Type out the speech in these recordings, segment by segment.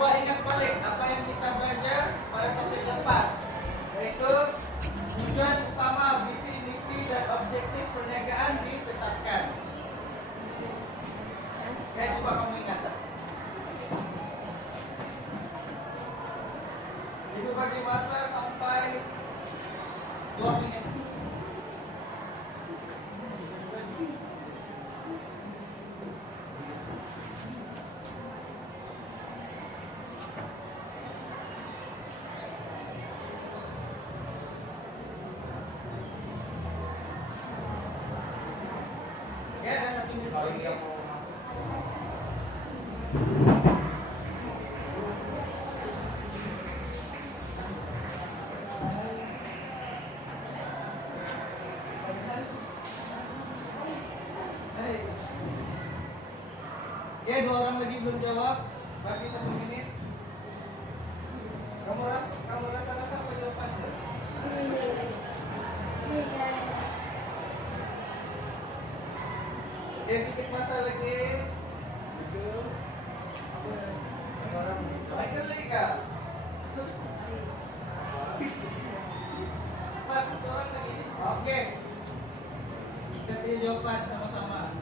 Coba ingat balik apa yang kita belajar pada topik lepas, yaitu tujuan utama, visi, misi, dan objektif perniagaan ditetapkan. Oke, coba kamu ingat. Itu bagi masa sampai 2 menit. Ya, dan satu menit lagi. Oke, 2 orang lagi belum jawab. Bagi 1 menit. Kamu rasa apa jawabannya? Oke, sedikit masa lagi. Michael lagi kak? 4, 1 orang lagi. Oke. Kita pilih jawaban sama-sama.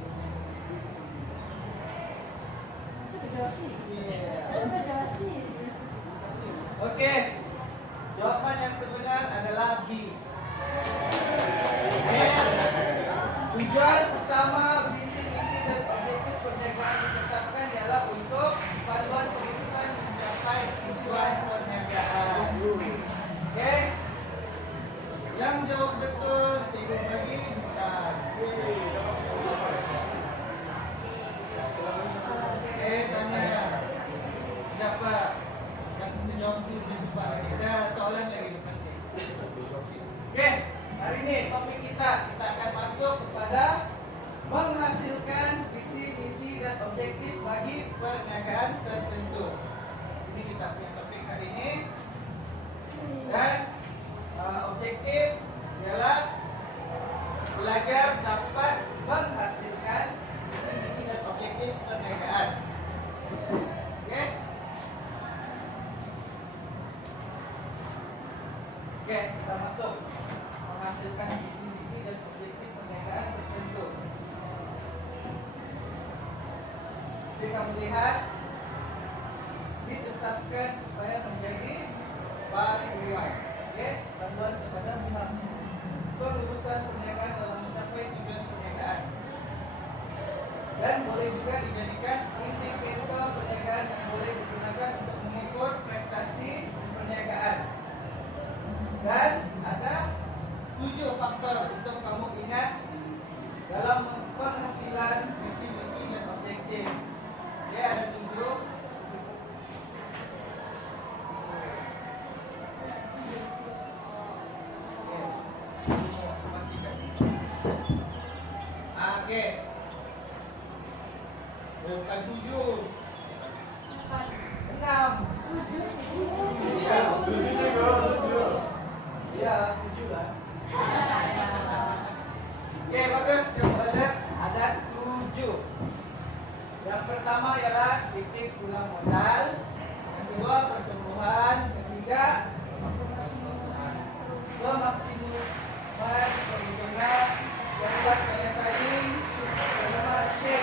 Oke, jawaban yang sebenar adalah B. Tujuan utama, visi, misi, dan objektif perniagaan ditetapkan ialah untuk panduan keputusan mencapai tujuan perniagaan. Oke, yang jawab betul, saya bagi bukan. Tanya ya. Dapat. Yang menjawab sih lebih cepat. Ada soalan lagi depan. Oke, hari ini topik kita akan masuk kepada menghasilkan visi, misi, dan objektif bagi perniagaan tertentu. Ini kita punya topik hari ini. Dan objektif ialah belajar dapat menghasilkan visi, misi, dan objektif perniagaan. Oke. Oke, kita masuk menghasilkan visi, misi, dan objektif perniagaan tertentu. Jadi kamu lihat ditetapkan supaya menjadi panduan. Oke, panduan kepada pihak perurusan perniagaan dalam mencapai tujuan perniagaan. Dan boleh juga dijadikan indikator perniagaan yang boleh digunakan untuk mengukur prestasi perniagaan. Dan ada 7 faktor untuk kamu ingat dalam penghasilan visi, misi, dan objektif. Ya, ada 7. Oke. Bukan 7. 6. 7. Ya, 7 lah. Oke, bagus. Ada 7. Yang pertama ialah titik pulang modal. Yang kedua, pertumbuhan. Ketiga, pemaksimuman keuntungan. Yang keempat, daya saing. Kelima, cek.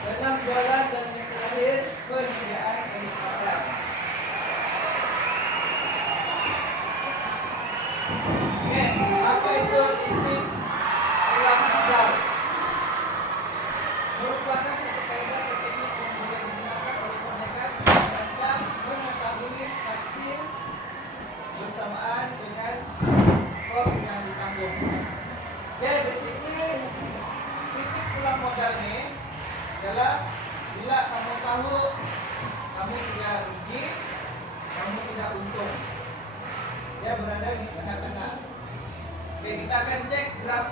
Keenam, jualan. Dan yang terakhir, penyediaan kenikmatan. Oke, apa itu titik pulang modal? Merupakan satu kaidah atau teknik yang boleh digunakan oleh perniagaan tentang mengetahui hasil bersamaan dengan kos yang ditanggung. Oke, basically titik pulang modal ini adalah bila kamu tahu kamu tidak rugi, kamu tidak untung. Dia berada di tengah-tengah. Oke, kita akan cek graf,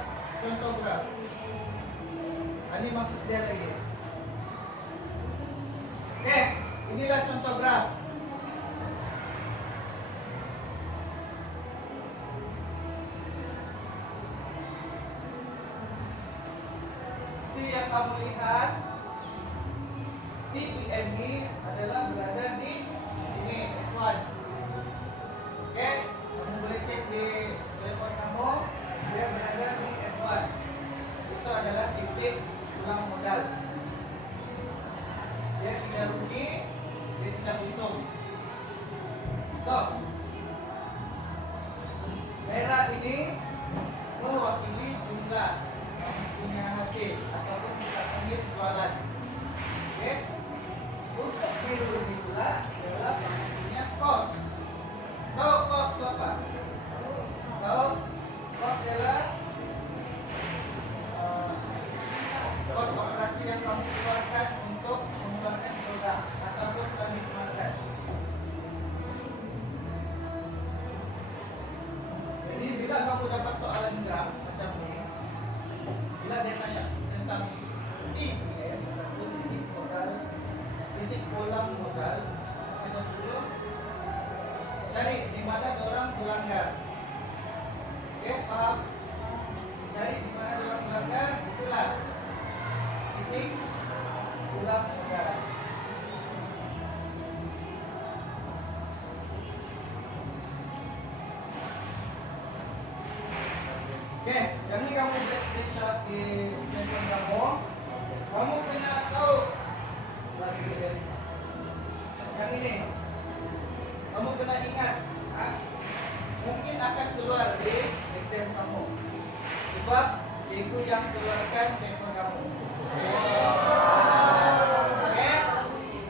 contoh graf. Ini maksud dia lagi. Oke, inilah contoh graf. Seperti yang kamu lihat, TPM dia rugi, dia tidak untung. So, merah ini mewakili jumlah punya hasil ataupun kita panggil jualan. Oke, untuk biru ini pula adalah punya cost. Tahu cost itu apa? Tahu cost adalah kos operasi yang kamu keluarkan untuk mengembangkan produk ataupun penikmatan. Jadi bila kamu dapat soalan graf macam ini, bila dia tanya tentang TPM atau titik modal, titik pulang modal, kita dulu cari di mana orang melanggar. Oke, paham? Cari di mana orang melanggar, itulah titik pulang modal. Oke, yang ini kamu boleh screenshot di handphone kamu. Kamu kena tahu yang ini. Kamu kena ingat, mungkin akan keluar di exam kamu. Sebab cikgu yang keluarkan handphone kamu. Oke,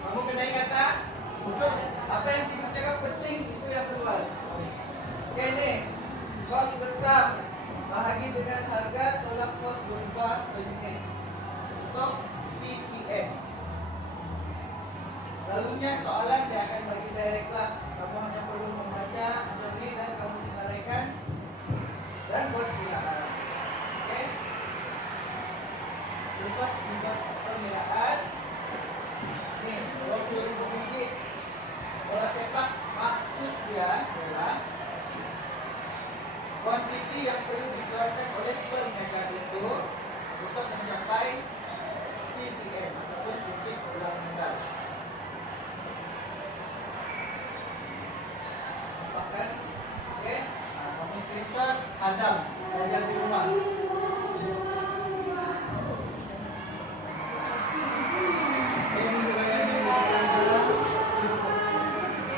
kamu kena ingat tak? Apa yang cikgu cakap penting itu yang keluar. Oke nih, kos tetap bahagi dengan harga tolak kos berubah seunit untuk TPM. Lalunya soalan dia akan bagi direct lah. Kamu hanya perlu membaca macam ini dan kamu senaraikan dan buat bilangan. Oke. Lepas membuat pengiraan, nih 20.000 biji bola sepak, maksud dia adalah kuantiti yang perlu dikeluarkan oleh perniagaan itu untuk mencapai TPM ataupun titik pulang modal. Bahkan, oke, kamu screenshot Adam belajar di rumah.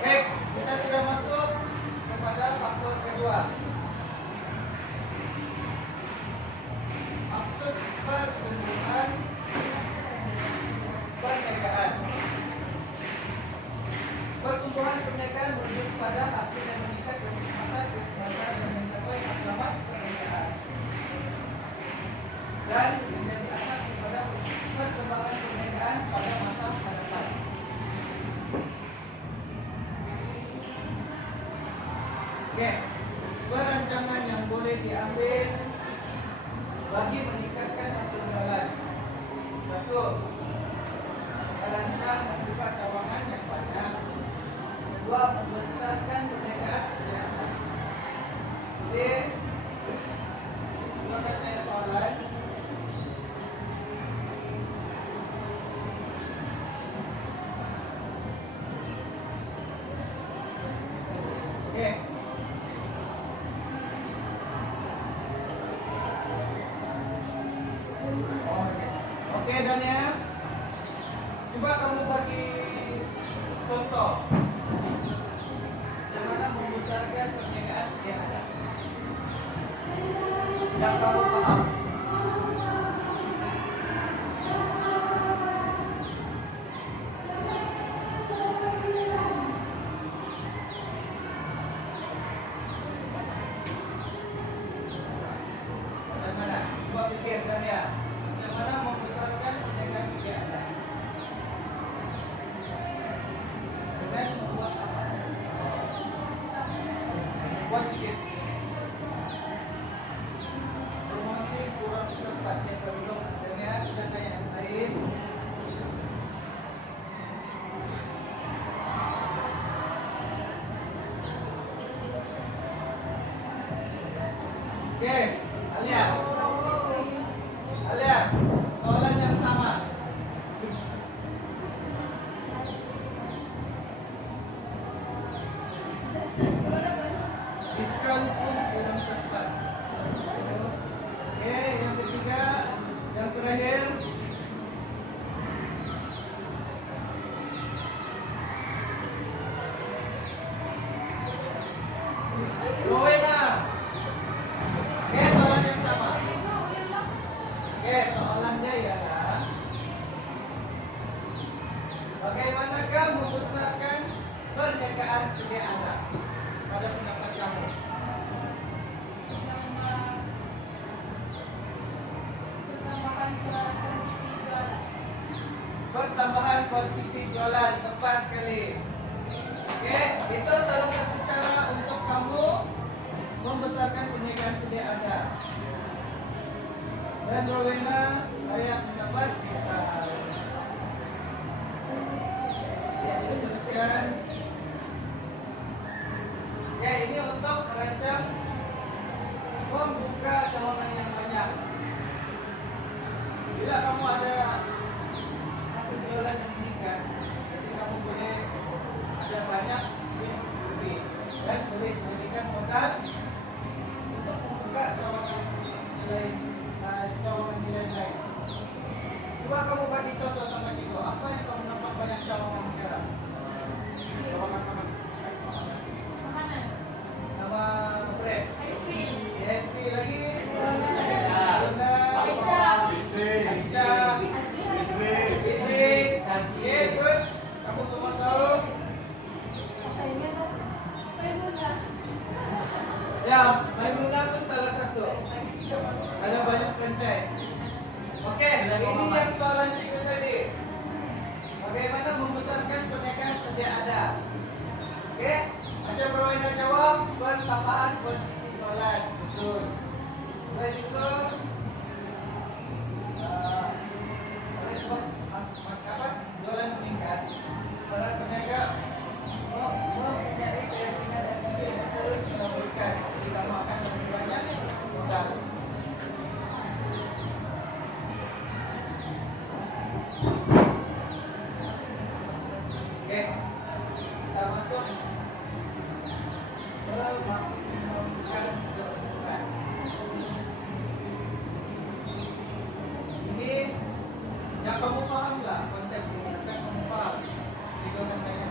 Oke, kita sudah masuk kepada faktor kedua. Maksud pertumbuhan perniagaan. Pertumbuhan perniagaan merujuk pada hasil yang meningkat dari masa ke semasa dan mencapai matlamat perniagaan. Dan menjadi asas kepada perkembangan perniagaan pada masa hadapan. Oke, perancangan yang boleh diambil bagi meningkatkan hasil jualan. Satu, merancang membuka cawangan yang banyak. Dua, membesarkan perniagaan sederhana. Jadi, kalau tanya soalan, oke. Oke, Daniel. Coba kamu bagi contoh bagaimana membesarkan perniagaan sederhana yang kamu paham. Bagaimana? Coba pikir, Daniel. Bagaimana membesarkan perniagaan sederhana? Dengan membuat apa? Buat sedikit promosi kurang tepat yang belum adanya. Kita tanya yang lain. Oke, Alia. Alia, soalan yang sama. Diskon pun kurang tepat. Oke, yang ketiga, yang terakhir. Bagaimanakah membesarkan perniagaan sedia ada? Pada pendapat kamu? Pertambahan kuantiti jualan, tepat sekali. Oke, itu salah satu cara untuk kamu membesarkan perniagaan sedia ada. Dan Rowena, saya mendapat kita. Ya, teruskan. Ya, ini untuk merancang membuka cabang yang banyak. Bila kamu ada hasil jualan yang meningkat, jadi kamu boleh ada banyak lebih dan boleh memberikan modal untuk membuka cabang lain, lain. Coba kamu bagi contoh sama Ciko. Apa yang kamu nampak banyak cabang sekarang? Cabangan apa? Makanan. Nama brand. KFC lagi. Good. Kamu semua tahu? Ya, Maimunah pun salah satu. Ada banyak franchise. Oke, ini yang soalan Ciko tadi. Bagaimana membesarkan perniagaan sedia ada? Oke, macam Rowena jawab, pertambahan kuantiti jualan. Betul. Selain itu, respon jualan meningkat. Para peniaga mempunyai keyakinan dan ide terus menambahkan sudah makan lebih banyak modal. Oke, kita masuk ke maksimumkan keuntungan. Ini yang kamu paham nggak konsep ini? Yang kamu paham? Tiga katanya.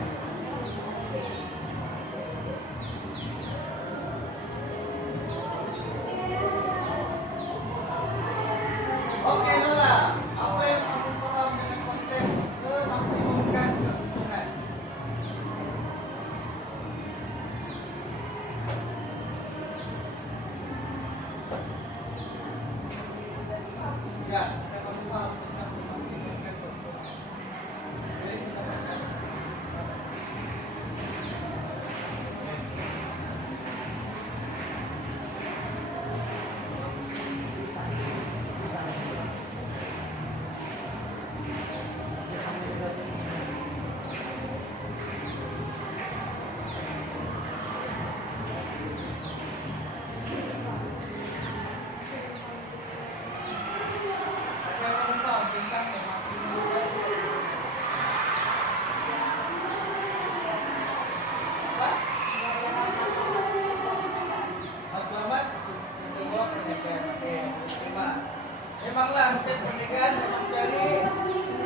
Oke, Lola. Apa yang kamu paham dengan konsep memaksimumkan keuntungan? Ya, yang kamu paham tentang memaksimumkan keuntungan. Jadi kita baca. Apa yang kamu paham tentang memaksimumkan keuntungan? Apa? Matlamat sebuah perniagaan. Oke, terima. Memanglah setiap perniagaan mencari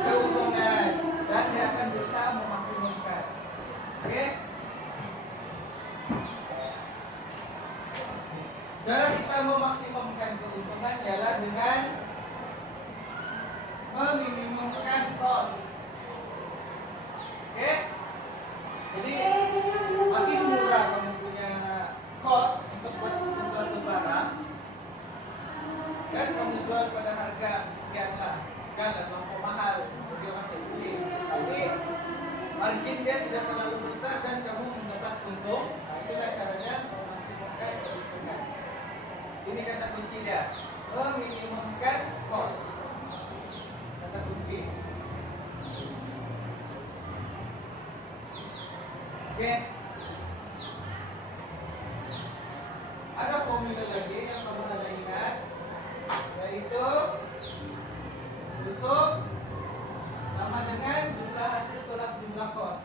keuntungan dan dia akan berusaha memaksimumkan. Oke? Cara kita memaksimumkan keuntungan ialah dengan meminimumkan cost. Oke? Jadi makin murah kamu punya cost untuk buat sesuatu barang, dan kamu jual pada harga sekian lah, kan atau mahal bagi orang terbeli. Tapi margin dia tidak terlalu besar dan kamu mendapat untung. Nah, itulah caranya memaksimumkan keuntungan. Ini kata kunci dia, meminimumkan cost. Kata kunci. Oke. Ada formula lagi yang kamu ada ingat, yaitu untuk sama dengan jumlah hasil tolak jumlah kos.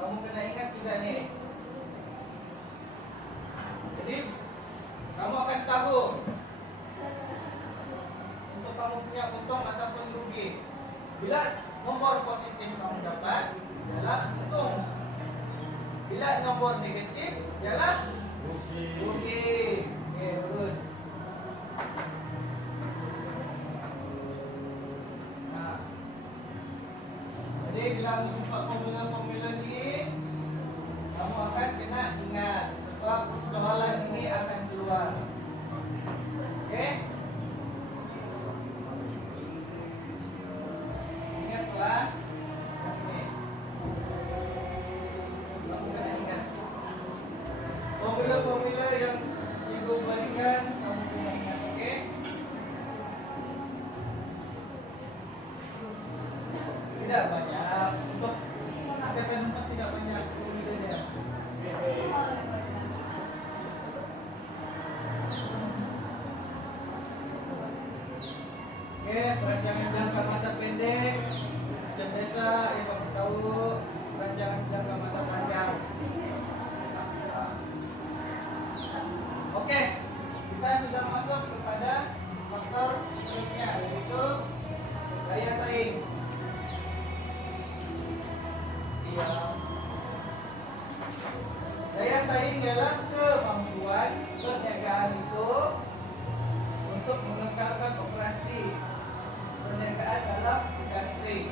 Kamu kena ingat juga nih. Jadi kamu akan tahu untuk kamu punya untung ataupun rugi. Bila nomor positif kamu dapat, ialah untung. Bila nomor negatif, ialah rugi. Oke, terus. Nah, jadi Jadi bila jumpa formula-formula ini, kamu akan kena ingat sebab soalan ini akan keluar. Oke? Ingatlah ini. Kamu kena ingat. Formula-formula yang ibu berikan, kamu kena ingat. Oke? Tidak banyak untuk angkatan 4 tidak banyak formulanya. Oke, perancangan jangka masa pendek macam biasa yang kamu tahu, perancangan jangka masa panjang. Oke, kita sudah masuk kepada faktor seterusnya, yaitu daya saing. Daya saing ialah kemampuan perniagaan itu untuk mengekalkan operasi perniagaan dalam industri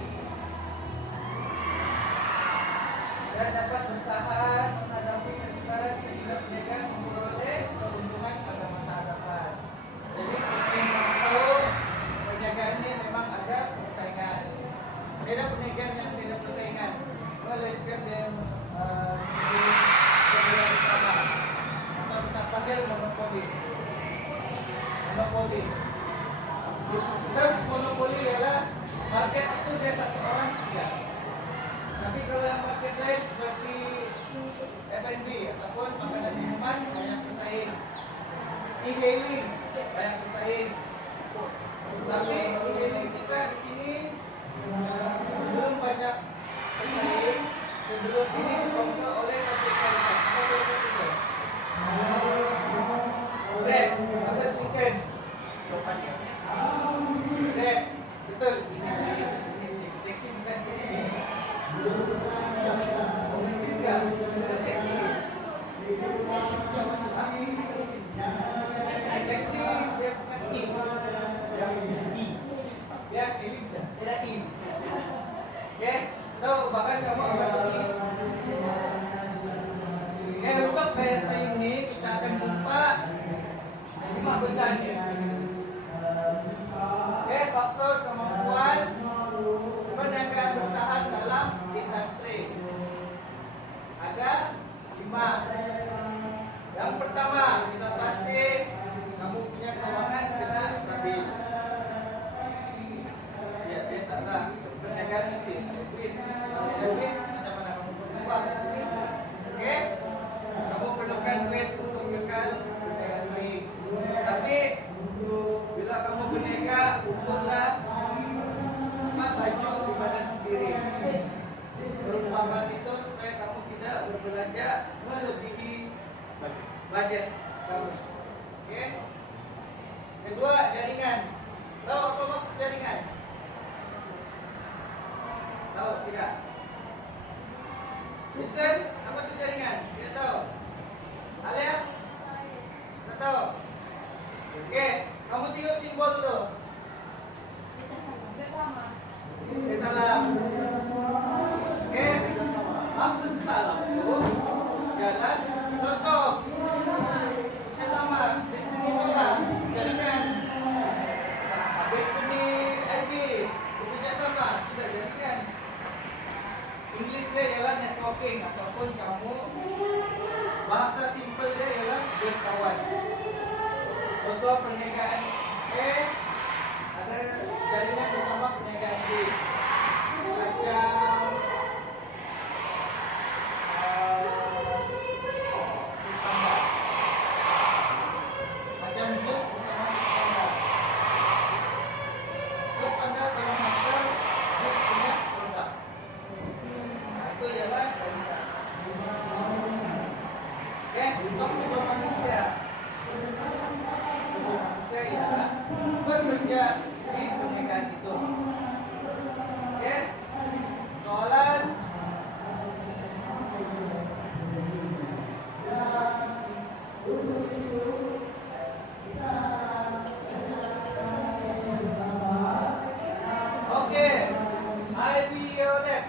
dan dapat bertahan menghadapi kesukaran sehingga perniagaan memperoleh keuntungan pada masa hadapan. Jadi seperti yang kamu tahu, perniagaan ini memang ada persaingan. Beda perniagaan yang tidak persaingan, melainkan dia kemudian bersama atau kita panggil monopoli. Monopoli. Terus monopoli ialah market itu dia satu orang saja. Tapi kalau yang market lain seperti F&B ataupun makanan minuman banyak pesaing, e-hailing banyak pesaing. Tapi e-hailing kita di sini belum banyak pesaing. Sebelum ini dikontrol oleh satu syarikat. Apa syarikat itu? Grab, ada sedikit. Grab, betul. Ini taksi bukan ini. Taksi enggak? Ada taksi. Taksi dia bukan I. Dia ini tidak I. Oke, tahu bahkan kamu akan ini. Untuk daya saing ini kita akan jumpa 5 bendanya. Oke, faktor kemampuan perniagaan bertahan dalam industri. Ada 5. Yang pertama, kita pasti kamu punya keuangan kena stabil. Ya, biasalah perniagaan mesti ada duit. Kalau ada duit, macam mana kamu berkembang? Oke, kamu perlukan duit untuk kekal daya saing. Tapi bila kamu berniaga, untunglah baju di badan sendiri. Perumpamaan itu supaya kamu tidak berbelanja melebihi budget kamu. Oke. Kedua, jaringan. Tahu apa maksud jaringan? Tahu tidak? Vincent, apa itu jaringan? Tidak tahu. Alia? Tidak tahu. Oke, kamu tengok simbol tu. Dia salam. Oke, maksud salam itu jalan contoh. Kita sama, destiny bola, jaringan. Destiny ID, bekerja sama, sudah jaringan. English dia ialah networking ataupun kamu bahasa simple dia ialah berkawan. Contoh perniagaan ada jaringan bersama perniagaan B. Macam macam Zeus bersama Foodpanda. Foodpanda kalau makan Zeus punya produk. Itu ialah jaringan. Oke, untuk sebuah manusia. Sebuah manusia ialah bekerja di perniagaan itu. Oke, soalan. Oke, I Violet.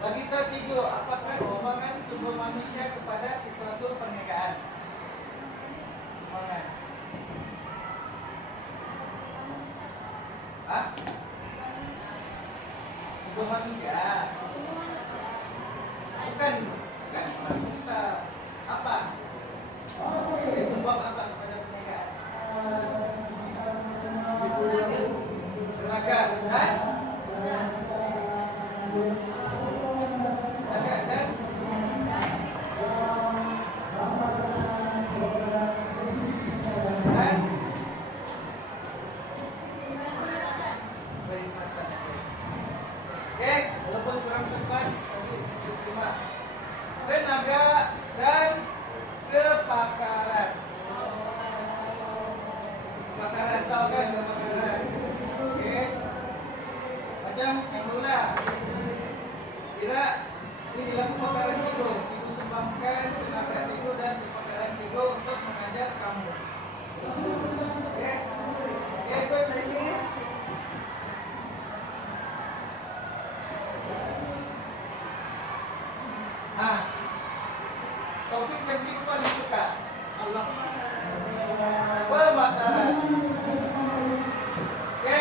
Bagi Cigo, apakah sumbangan sumber manusia kepada sesuatu perniagaan? Sumbangan. Hah? Sumber manusia. Bukan orang kita. Apa? Dia sumbang apa kepada perniagaan? Tenaga dan walaupun kurang tepat, tapi cuma tenaga dan kepakaran. Kepakaran, tahu kan kepakaran? Oke, macam Cigo lah. Kira ini dalam kepakaran Cigo, Cigo sumbangkan tenaga Cigo dan kepakaran Cigo untuk mengajar kamu. Oke, good dari sini. Topik yang Cigo paling suka Allah pemasaran. Oke,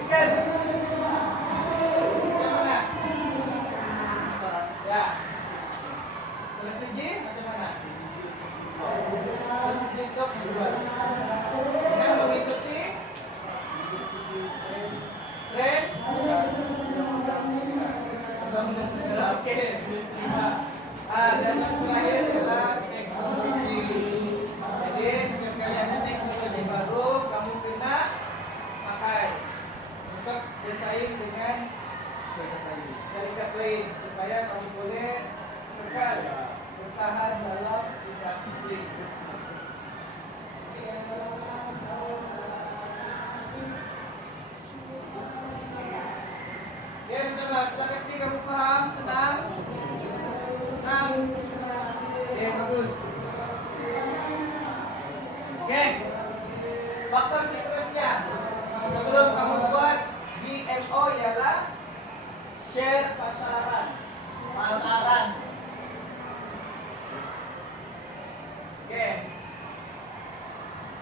ikan macam mana? Ya, strategi macam mana? Strategi untuk menjual. Ikan mengikuti tren. Oke, terima. Dan yang terakhir adalah teknologi. Jadi setiap kali ada teknologi baru, kamu kena pakai untuk bersaing dengan syarikat lain supaya kamu boleh kekal bertahan dalam industri. Ya, betul. Setelah kamu paham, senang. Oke, bagus. Oke, faktor siklusnya sebelum kamu buat DMO ialah share pasaran. Oke,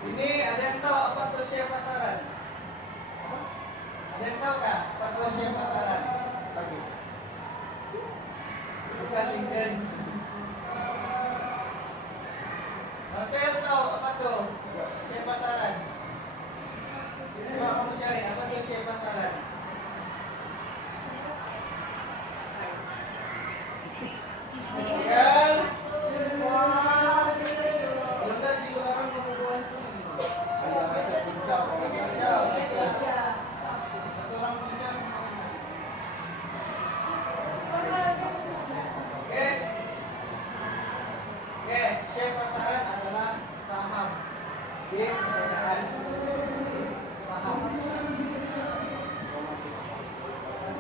ini ada yang tahu apa itu share pasaran? Ada yang tahu kah apa itu share pasaran? Bukan LinkedIn. Marcel tahu apa tuh share pasaran? Coba kamu cari apa tuh share pasaran. Kan? Kalau tak di luaran pembunuhan itu. Ayah ada puncak. Satu orang puncak. Oke, share pasaran adalah saham di perusahaan saham.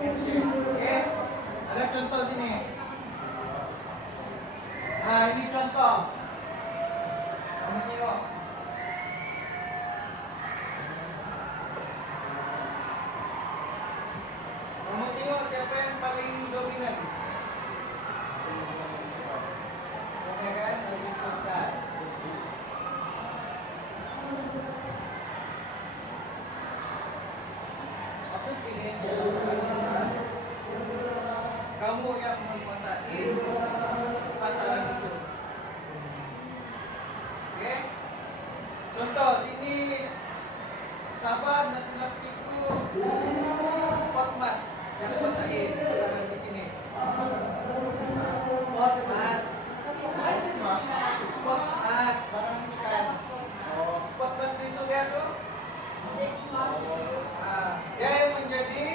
Oke, ada contoh sini. Nah, ini contoh. Kamu tengok. Kamu tengok siapa yang paling dominan. Oke kan, lebih besar. Maksud ini kamu yang menguasai pasaran itu. Oke. Contoh sini Sabah Nasional itu Spotmart yang menguasai pasaran di sini. Spotmart barang ikan. Spotmart di Suria tuh. Dia yang menjadi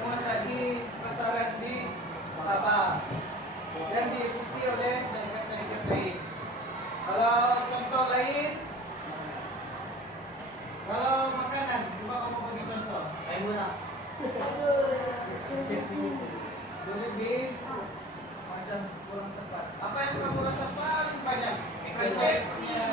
menguasai pasaran di Sabah dan diikuti oleh syarikat-syarikat lain. Kalau contoh lain, kalau makanan, coba kamu bagi contoh. Murah. Lebih macam kurang tepat. Apa yang kamu rasa paling banyak? Franchise-nya.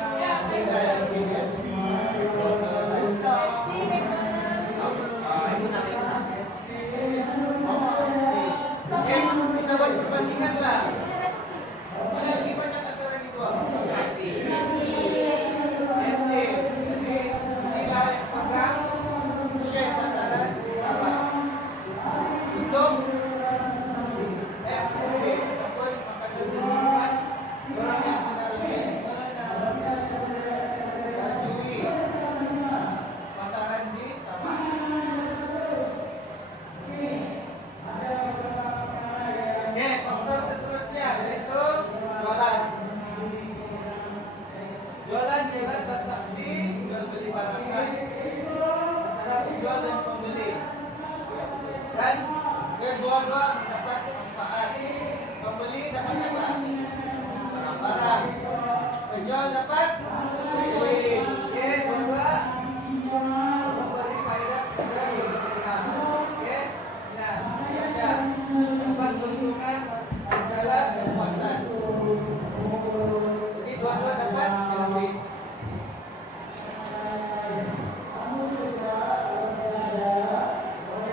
Dua-dua mendapat manfaat. Pembeli dapat apa? Barang. Penjual dapat duit. Oke, dua-dua memberi faedah kepada kedua pihak. Oke, nah, baca dapat keuntungan dalam kepuasan. Jadi dua-dua dapat benefit.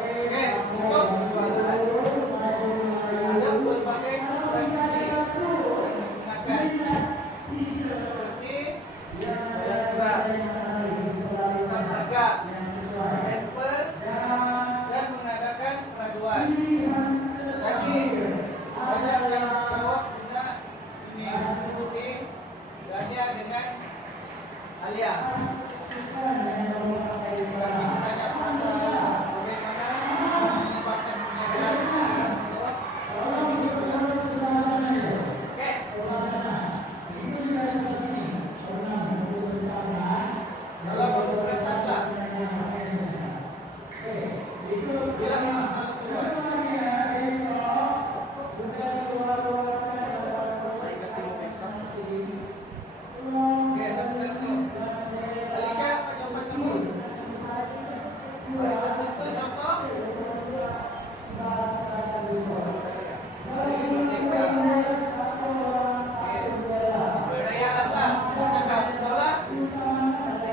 Oke, untuk penjualan ada berbagai strategi yang digunakan seperti berat, sistem harga, sampel, dan mengadakan peraduan. Tadi banyak yang jawab guna ini seperti Dania dengan Alia. Tadi ditanya masalah bagaimana menyebabkan penyegelan. Oke. Kalau berusaha salah. Bilang ini satu keluar. Oke, satu-satu. Alicia, apa jawaban kamu? Betul contoh. Berdaya apa? Cakap bola. Oke.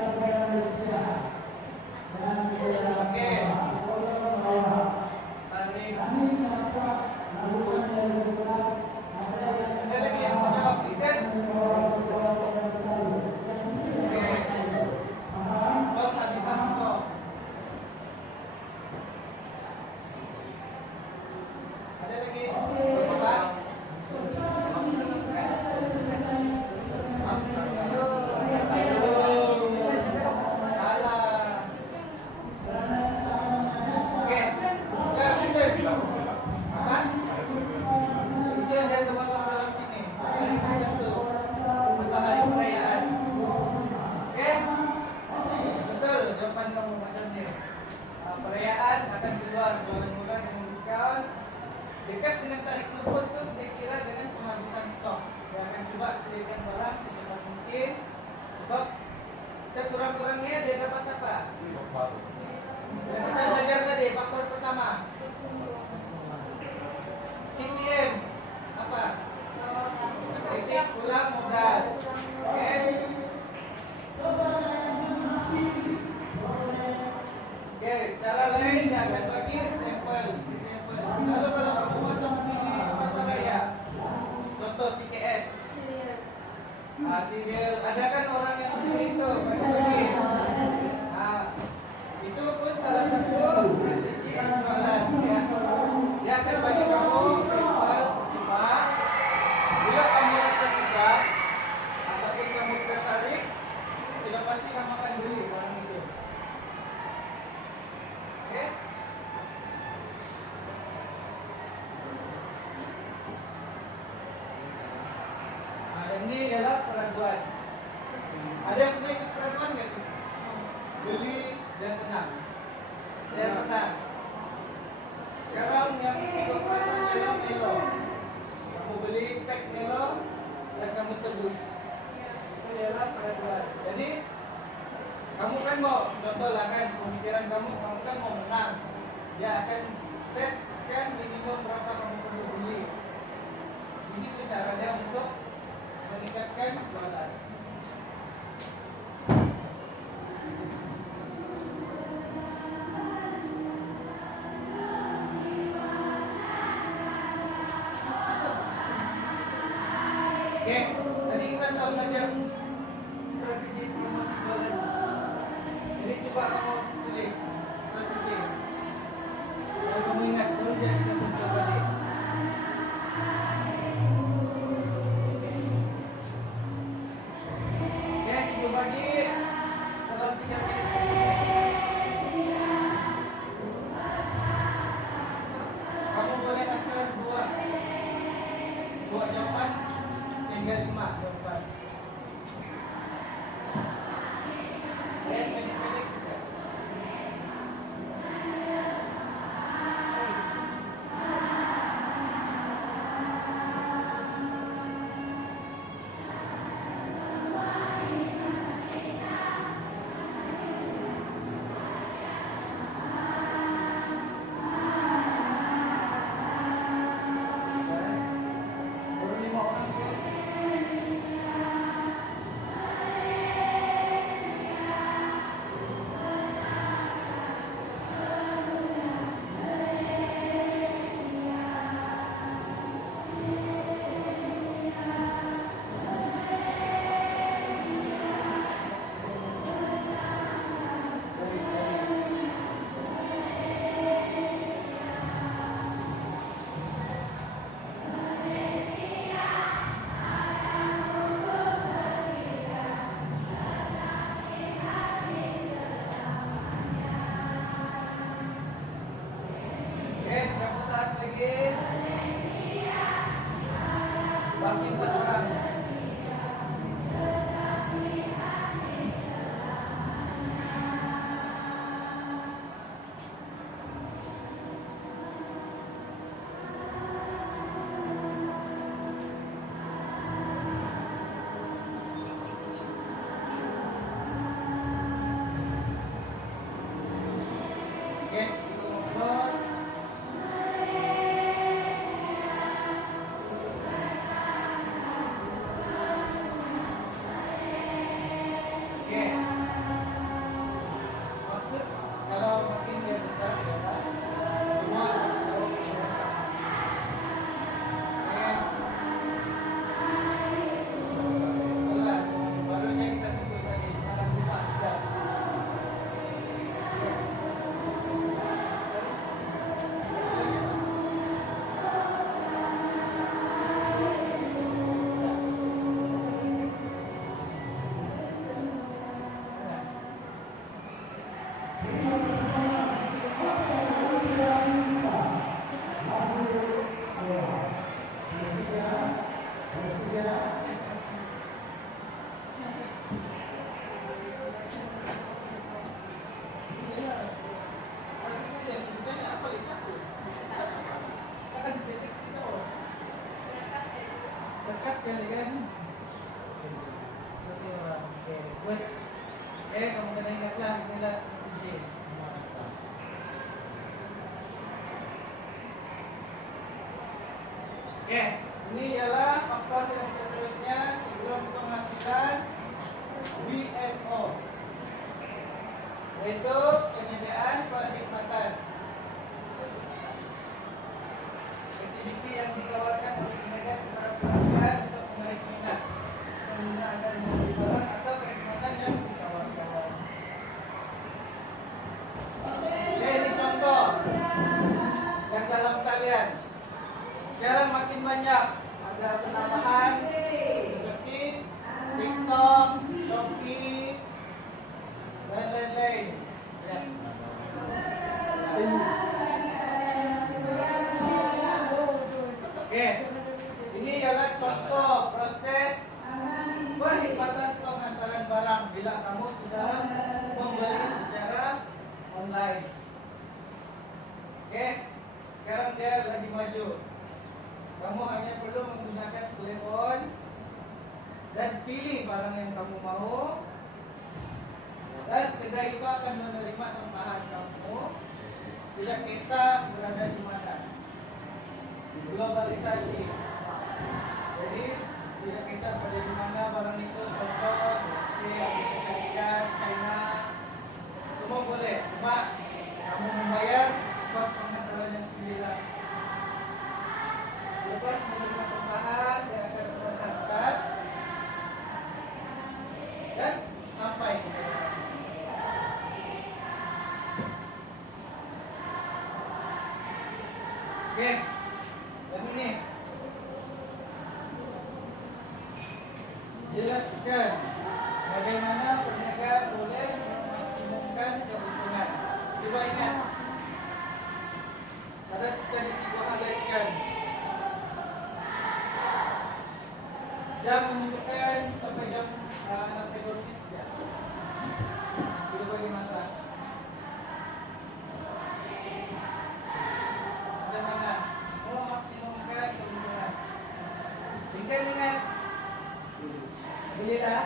Ada lagi yang menjawab ikan? Oke. Penghabisan stok. Ada lagi? Apa? Salah. Oke. Udah bisa. Apa? Itu yang dia termasuk dalam sini. Hari tertentu. Matahari perayaan. Oke? Betul jawaban kamu macamnya. Perayaan akan keluar jualan murah dengan diskon. Dekat dengan tarik luput itu dikira dengan penghabisan stok. Dia akan coba belikan barang secepat mungkin. Sebab sekurang-kurangnya dia dapat apa? Yang kita belajar tadi, faktor pertama. TPM apa? Titik pulang modal. Oke. Oke, cara lain dia akan bagi sampel. Lalu kalau kamu masuk di pasaraya, contoh CKS, Sidil, ada kan orang yang beli itu bagi-bagi. Nah, itu pun salah satu strategi penjualan. Ya. Dia akan bagi kamu sampel cuma bila kamu rasa siap ataupun kamu tertarik, sudah pasti kamu akan beli barang itu. Oke? Nah, ini ialah peraduan. Ada yang pernah ikut peraduan nggak sih? Beli dan tenang. Dan tenang. Sekarang yang ikut perasaan adalah Melo. Kamu beli pack Melo dan kamu tebus. Itu ialah peraduan. Jadi kamu kan mau, contoh lah kan, pemikiran kamu kan mau menang. Dia akan set kan minimum berapa kamu perlu beli. Di situ caranya untuk meningkatkan jualan. Oke, tadi kita sudah belajar strategi promosi jualan. Jadi coba kamu tulis strategi. Kalau kamu ingat, belum jadi kita sudah coba deh. Oke, kita bagi dalam 3 menit. Kamu boleh answer dua jawaban hingga 5 jawaban. Pendek-pendek saja. Palestin. Bagi 4 orang. Oke, terus. Oke. Maksud kalau makin dia besar ya kan? Semua tahu barunya kita sebut lagi anak rumah sudah. Dekat kali kan? Oke, good. Kamu kena ingatlah inilah seperti J. Oke, ini ialah faktor yang seterusnya sebelum penghasilan BNO, yaitu penyediaan perkhidmatan. Aktiviti yang ditawarkan oleh pedagang kepada pelanggan untuk menarik minat penggunaan dan membeli barang atau perkhidmatan yang ditawarkan. Oke, ini contoh yang dalam talian. Sekarang makin banyak ada penambahan seperti TikTok, Shopee, dan lain-lain. Ya. Oke, ini adalah contoh proses perkhidmatan pengantaran barang bila kamu sudah membeli secara online. Oke, sekarang dia lagi maju. Kamu hanya perlu menggunakan telepon dan pilih barang yang kamu mau, dan kedai itu akan menerima tempahan kamu, tidak kisah berada di mana. Globalisasi. Jadi tidak kisah pada di mana barang itu, contoh Amerika Serikat, China, semua boleh. Cuma kamu membayar kos pengantaran yang sembilan. Lepas menerima tempahan, dia akan tercatat dan sampai ke tempat. Oke. Dan ini jelaskan bagaimana peniaga boleh memaksimumkan keuntungan. Coba ingat, ada tadi tiga abaikan. Jam menunjukkan sampai jam sampai 2 menit saja. Itu bagi masa. Bagaimana? Maksimumkan keuntungan. Ingat, belilah,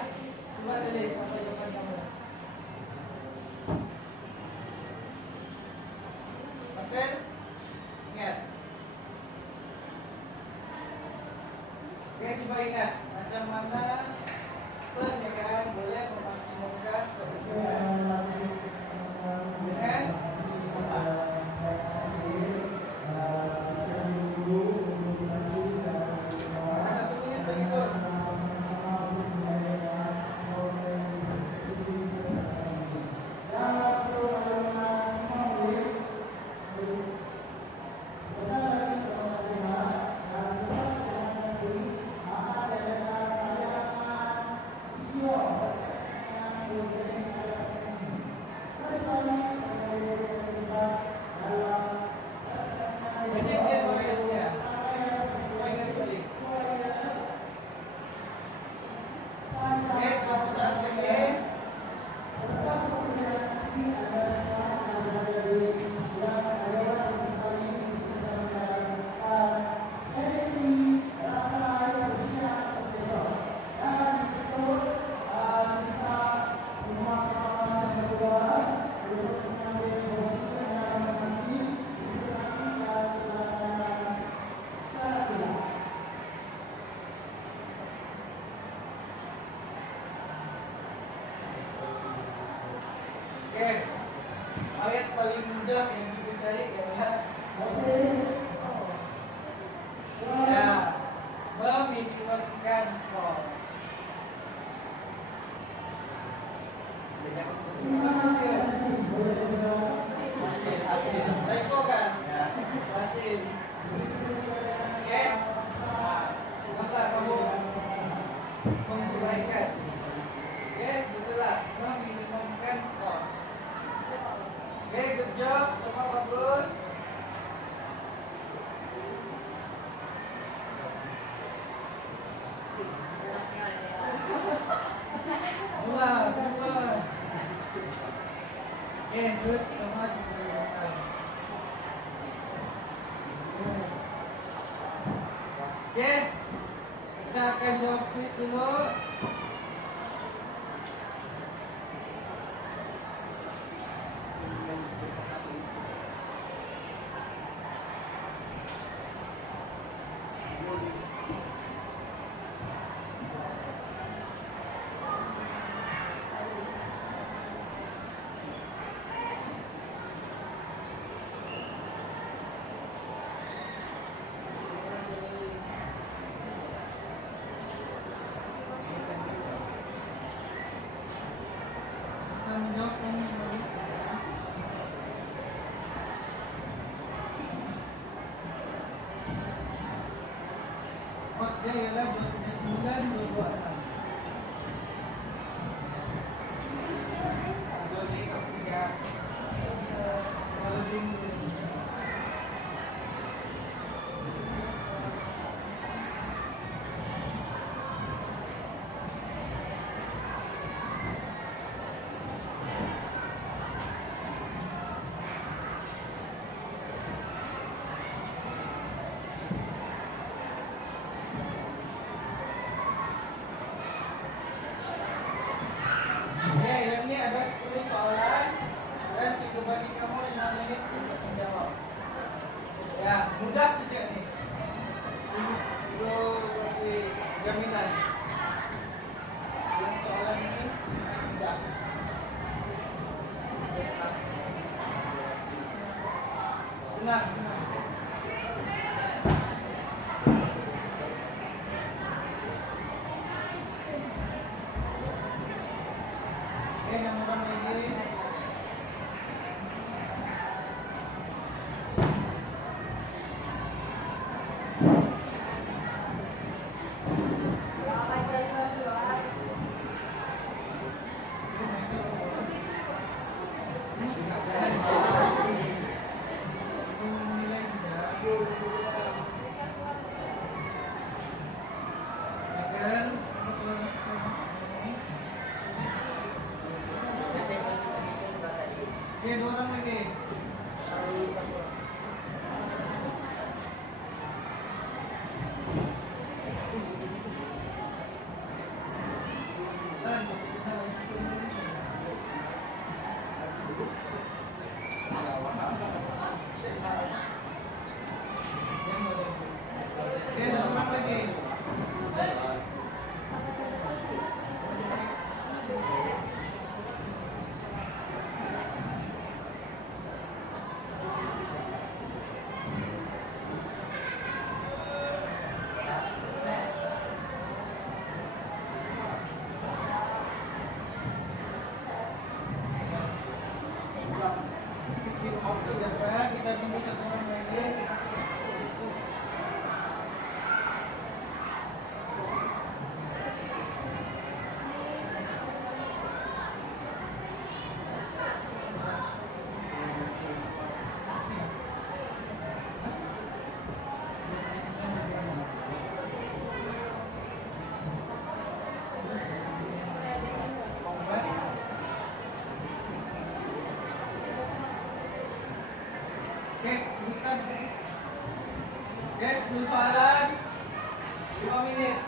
cuma tulis apa jawaban kamu. Pasal, ingat. Oke, coba ingat macam mana perniagaan boleh memaksimumkan keuntungan dengan ayat paling mudah yang kita cari adalah ya, meminimumkan kos. Hasil. Teko kan? Hasil. Oke. Maka kamu menguraikan. Oke, itulah meminimumkan kos. Oke, good job. Semua bagus. Dua. Oke, good. Semua diberikan. Oke, kita akan jawab quiz dulu. Dia ialah 29, 26. Ini ada 10 soalan dan cukup bagi kamu 5 menit untuk menjawab. Ya, mudah saja nih. Itu jaminan. Yang soalan ini mudah. Senang. Oke, 2 orang lagi. Oke, 2 orang lagi. Kita tunggu 1 orang lagi. Oke, teruskan. Oke, 10 soalan 5 menit.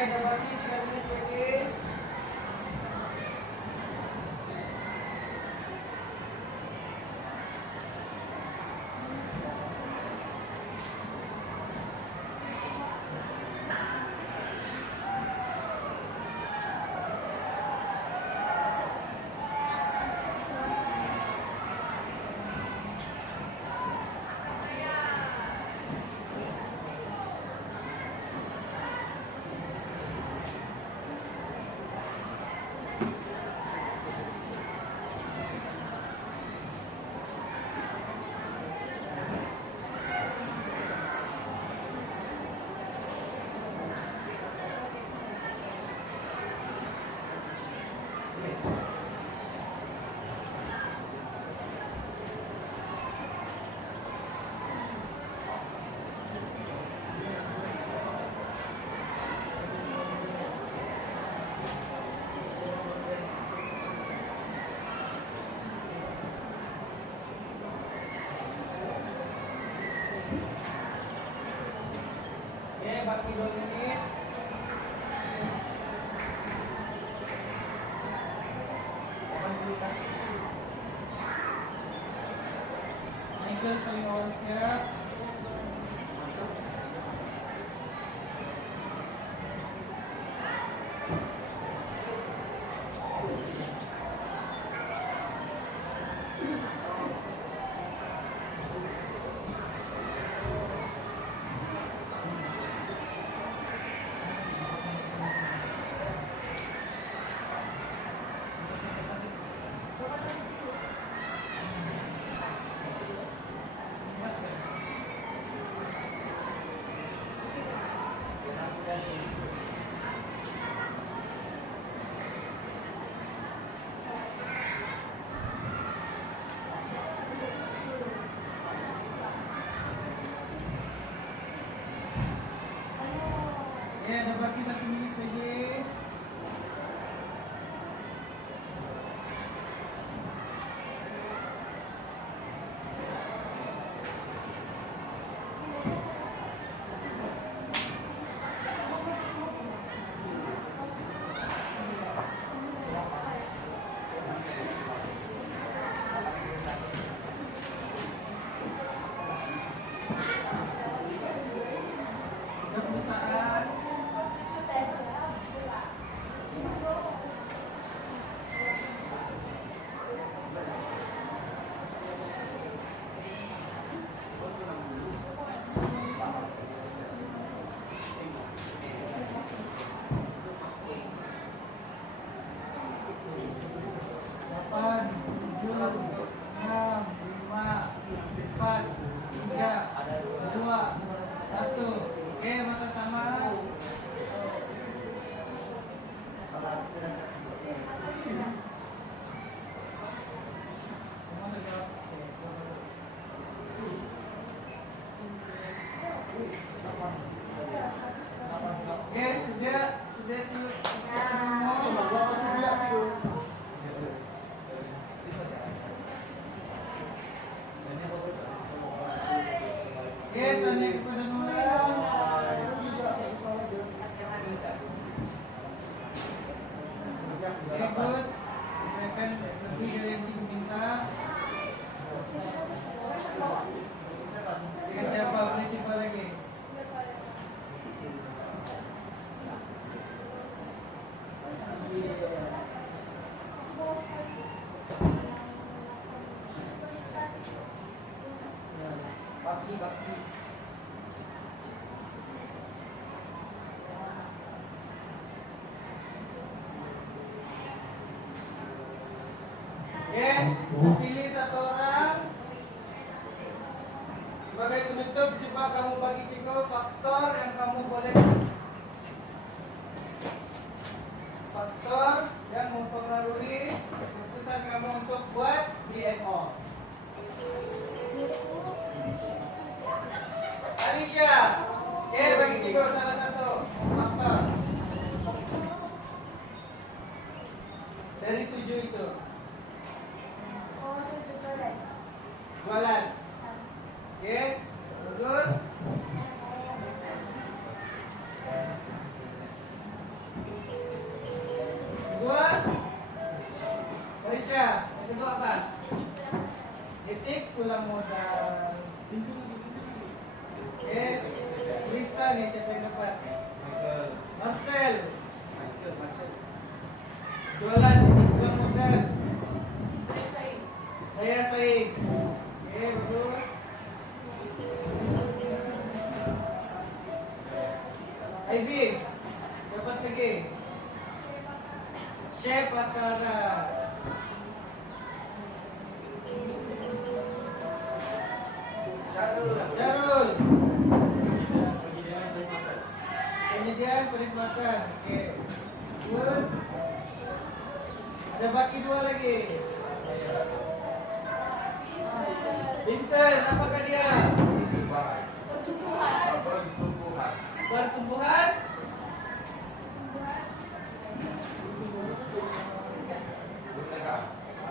ada bagi 3 menit lagi. Bagi 2 menit. Michael paling awal siap. Ada bagi 1 menit lagi. Ikut, mereka lebih dari yang diminta. Dengan siapa? Prinsipal lagi. Bakti. Oke, pilih 1 orang. Sebagai penutup, coba kamu bagi 3 faktor yang kamu boleh. Faktor yang mempengaruhi keputusan kamu untuk buat BMO. Alicia, oke, bagi 3 salah 1 faktor dari 7 itu. Jualan. Oke, terus nih, siapa yang dapat? Marcel. Marcel. Jualan bukan modal. Saya Said. Oke, bagus. Ivy, dapat lagi. Chef Asara. Syarul. Penyediaan penikmatan. Oke. Good. Ada baki 2 lagi. Vincent, apakah dia? Pertumbuhan.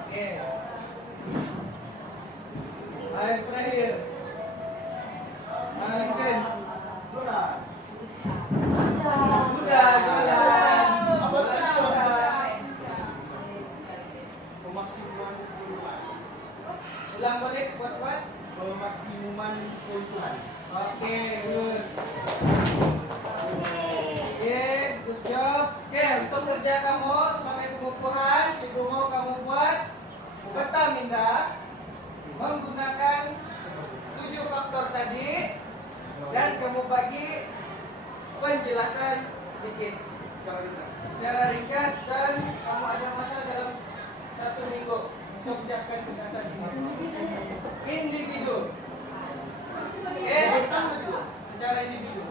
Oke. Yang terakhir. Lincoln. Sudah jalan. Apa tujuan? Pemaksimuman keuntungan. Ulang balik buat. Pemaksimuman keuntungan. Oke, good. Oke, good job. Oke, untuk kerja kamu sebagai pengukuhan, cikgu mau kamu buat peta minda menggunakan 7 faktor tadi dan kamu bagi penjelasan sedikit secara ringkas dan kamu ada masa dalam 1 minggu untuk siapkan penjelasan individu. Oke, secara individu.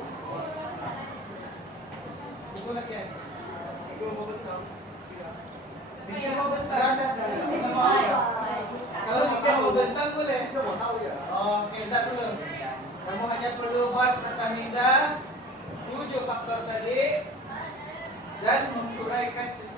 Buku lagi ya? Bikin mau bentang. Kalau bikin mau bentang boleh. Oke, tak perlu. Kamu hanya perlu buat kata minda 7 faktor tadi dan menguraikan secara